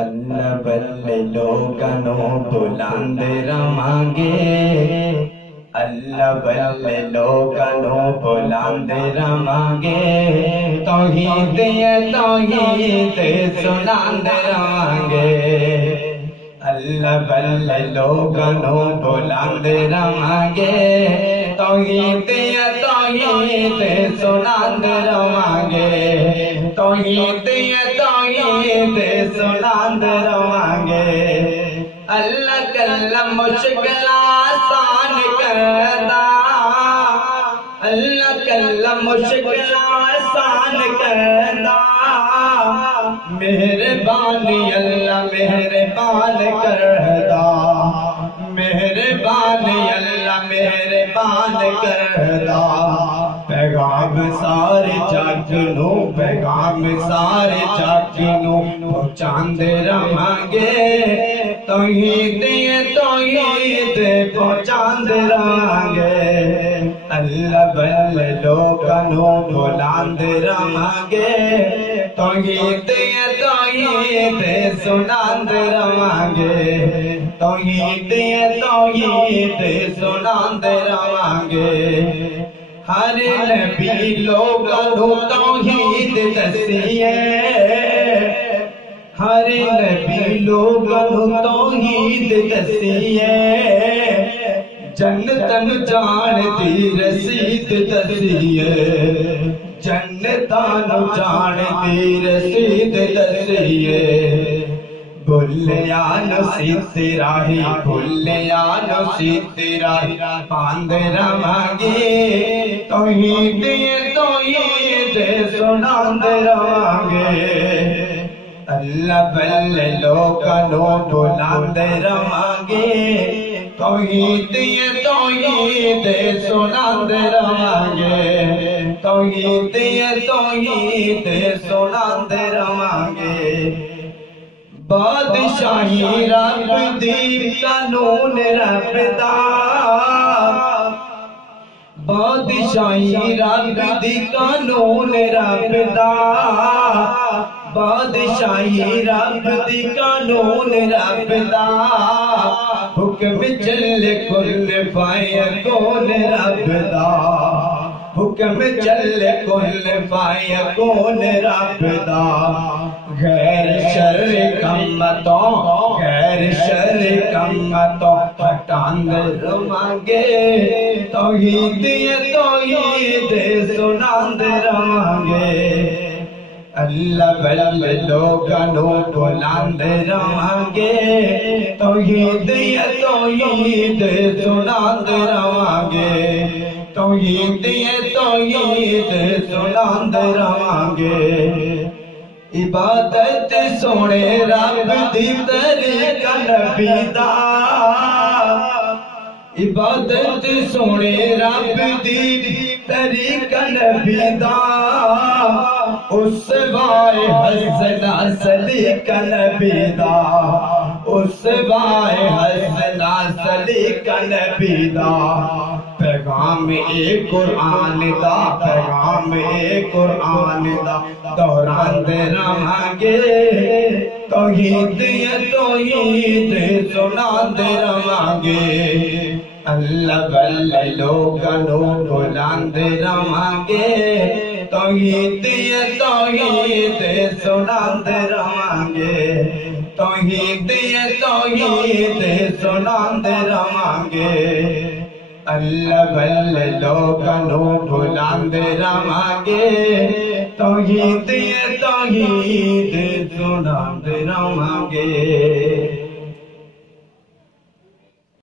اللہ بلے لوگنوں بلاندے رہانگے، اللہ بلے لوگنوں بلاندے رہانگے، توحید توحید سناندے رہانگے، اللہ بلے لوگنوں بلاندے رہانگے، توحید توحید سناندے رہانگے، توحید توحید سناندے رہانگے، اللہ کلم مشکل آسان کردا، اللہ کلم مشکل آسان کردا، مہربانی اللہ مہربان کردا، مہربانی اللہ مہربان کردا، پیغام سارے جگ نو، پیغام سارے جگ نو پہنچاندے رہانگے، توحید توحید پہنچاندے رہانگے، اللہ بلے لوگنوں بلاندے رہانگے، توحید توحید سناندے رہانگے، توحید توحید سناندے رہانگے، ہر نبی لوگنوں توحید دسیے، ہر نبی لوگنوں توحید دسیے، جنتن جان دی رسید دسیے، جنتان جان دی رسید دسیے، بھلیان سیدھی راہی، بھلیان سیدھی راہی پاندے رہانگے، توحید توحید سناندے رہانگے، اللہ بلے لوگنوں بلاندے رہانگے، توحید توحید سناندے رہانگے، توحید توحید سناندے رہانگے، بادشاہی رب دی قانون رب دا، بادشاہی رب دی قانون رب دا، بادشاہی رب دی قانون رب دا، حکم چلے کل فیکون رب دا، حکم چلے کل فیکون رب دا، غیر شر کمتوں، غیر شر کمتوں ہٹاندے رہانگے، توحید توحید سناندے رہانگے، اللہ بلے لوگنوں بلاندے رہانگے، توحید توحید سناندے رہانگے، توحید توحید سناندے رہانگے، عبادت سونے رب دی طریقہ نبی دا، عبادت سونے رب دی طریقہ نبی دا، اس وائے حسنا سلیقہ نبی دا، اس وائے حسنا سلیقہ نبی دا، پیغام قرآن دا، پیغام قرآن دا دہراندے رہانگے، توحید توحید سناندے رہانگے، اللہ بلے لوگنوں بلاندے رہانگے، توحید توحید سناندے رہانگے، توحید توحید سناندے رہانگے، اللہ بلے لوگنوں بلاندے رہانگے، توحید توحید سناندے رہانگے۔